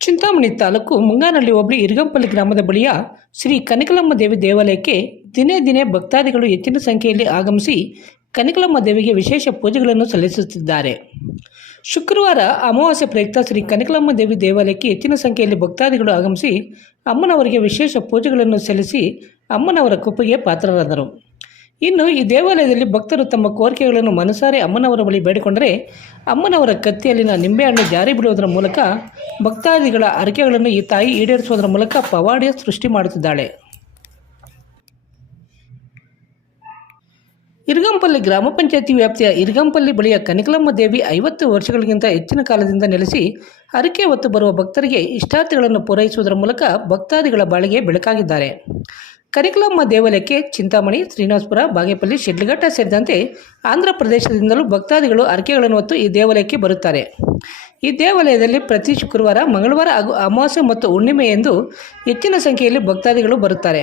ಚಿಂತಾಮಣಿ ತಾಲೂಕು ಮುಂಗಾನಹಳ್ಳಿ ಹೋಬಳಿ ಇರಗಂಪಲ್ಲಿ ಗ್ರಾಮದ ಬಳಿಯ ಶ್ರೀ ಕನಕಲಮ್ಮ ದೇವಿ ದೇವಾಲಯಕ್ಕೆ ದಿನೇ ದಿನೇ ಭಕ್ತಾದಿಗಳು ಹೆಚ್ಚಿನ ಸಂಖ್ಯೆಯಲ್ಲಿ ಆಗಮಿಸಿ ಕನಕಲಮ್ಮ ದೇವಿಗೆ ವಿಶೇಷ ಪೂಜೆಗಳನ್ನು ಸಲ್ಲಿಸುತ್ತಿದ್ದಾರೆ. ಶುಕ್ರವಾರ ಅಮಾವಾಸ್ಯೆ ಪ್ರಯುಕ್ತ ಶ್ರೀ ಕನಕಲಮ್ಮ ದೇವಿ ದೇವಾಲಯಕ್ಕೆ ಹೆಚ್ಚಿನ ಸಂಖ್ಯೆಯಲ್ಲಿ ಭಕ್ತಾದಿಗಳು ಆಗಮಿಸಿ ಅಮ್ಮನವರಿಗೆ ವಿಶೇಷ ಪೂಜೆಗಳನ್ನು ಸಲ್ಲಿಸಿ ಅಮ್ಮನವರ ಕೃಪೆಗೆ ಪಾತ್ರರಾದರು. ಇನ್ನು ಈ ದೇವಾಲಯದಲ್ಲಿ ಭಕ್ತರು ತಮ್ಮ ಕೋರಿಕೆಗಳನ್ನು ಮನಸಾರೆ ಅಮ್ಮನವರ ಬಳಿ ಬೇಡಿಕೊಂಡರೆ ಅಮ್ಮನವರ ಕತ್ತಿಯಲ್ಲಿನ ನಿಂಬೆಹಣ್ಣು ಜಾರಿ ಬಿಡುವುದರ ಮೂಲಕ ಭಕ್ತಾದಿಗಳ ಹರಕೆಗಳನ್ನು ಈ ತಾಯಿ ಈಡೇರಿಸುವುದರ ಮೂಲಕ ಪವಾಡ ಸೃಷ್ಟಿ ಮಾಡುತ್ತಿದ್ದಾಳೆ. ಇರಗಂಪಲ್ಲಿ ಗ್ರಾಮ ಪಂಚಾಯತಿ ವ್ಯಾಪ್ತಿಯ ಇರಗಂಪಲ್ಲಿ ಬಳಿಯ ಕನಕಲಮ್ಮ ದೇವಿ 50 ವರ್ಷಗಳಿಗಿಂತ ಹೆಚ್ಚಿನ ಕಾಲದಿಂದ ನೆಲೆಸಿ ಹರಕೆ ಹೊತ್ತು ಬರುವ ಭಕ್ತರಿಗೆ ಇಷ್ಟಾರ್ಥಗಳನ್ನು ಪೂರೈಸುವುದರ ಮೂಲಕ ಭಕ್ತಾದಿಗಳ ಬಾಳಿಗೆ ಬೆಳಕಾಗಿದ್ದಾರೆ. ಕನಕಲಮ್ಮ ದೇವಾಲಯಕ್ಕೆ ಚಿಂತಾಮಣಿ, ಶ್ರೀನಿವಾಸಪುರ, ಬಾಗೇಪಲ್ಲಿ, ಶಿಡ್ಲಘಟ್ಟ ಸೇರಿದಂತೆ ಆಂಧ್ರ ಪ್ರದೇಶದಿಂದಲೂ ಭಕ್ತಾದಿಗಳು ಹರಕೆಗಳನ್ನು ಹೊತ್ತು ಈ ದೇವಾಲಯಕ್ಕೆ ಬರುತ್ತಾರೆ. ಈ ದೇವಾಲಯದಲ್ಲಿ ಪ್ರತಿ ಶುಕ್ರವಾರ, ಮಂಗಳವಾರ ಹಾಗೂ ಅಮಾವಾಸ್ಯೆ ಮತ್ತು ಹುಣ್ಣಿಮೆಯೆಂದು ಹೆಚ್ಚಿನ ಸಂಖ್ಯೆಯಲ್ಲಿ ಭಕ್ತಾದಿಗಳು ಬರುತ್ತಾರೆ.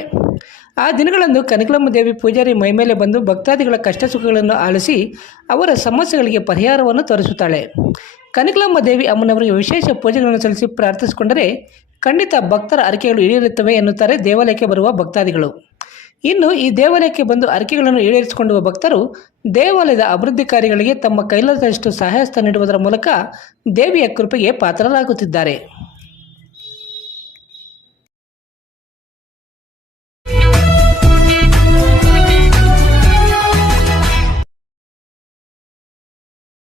ಆ ದಿನಗಳಂದು ಕನಕಲಮ್ಮ ದೇವಿ ಪೂಜಾರಿ ಮೈಮೇಲೆ ಬಂದು ಭಕ್ತಾದಿಗಳ ಕಷ್ಟ ಸುಖಗಳನ್ನು ಆಲಿಸಿ ಅವರ ಸಮಸ್ಯೆಗಳಿಗೆ ಪರಿಹಾರವನ್ನು ತೋರಿಸುತ್ತಾಳೆ. ಕನಕಲಮ್ಮ ದೇವಿ ಅಮ್ಮನವರಿಗೆ ವಿಶೇಷ ಪೂಜೆಗಳನ್ನು ಸಲ್ಲಿಸಿ ಪ್ರಾರ್ಥಿಸಿಕೊಂಡರೆ ಖಂಡಿತ ಭಕ್ತರ ಹರಕೆಗಳು ಈಡೇರುತ್ತವೆ ಎನ್ನುತ್ತಾರೆ ದೇವಾಲಯಕ್ಕೆ ಬರುವ ಭಕ್ತಾದಿಗಳು. ಇನ್ನು ಈ ದೇವಾಲಯಕ್ಕೆ ಬಂದು ಹರಕೆಗಳನ್ನು ಈಡೇರಿಸಿಕೊಂಡುವ ಭಕ್ತರು ದೇವಾಲಯದ ಅಭಿವೃದ್ಧಿ ಕಾರ್ಯಗಳಿಗೆ ತಮ್ಮ ಕೈಲಾದಷ್ಟು ಸಹಾಯಹಸ್ತ ನೀಡುವುದರ ಮೂಲಕ ದೇವಿಯ ಕೃಪೆಗೆ ಪಾತ್ರರಾಗುತ್ತಿದ್ದಾರೆ.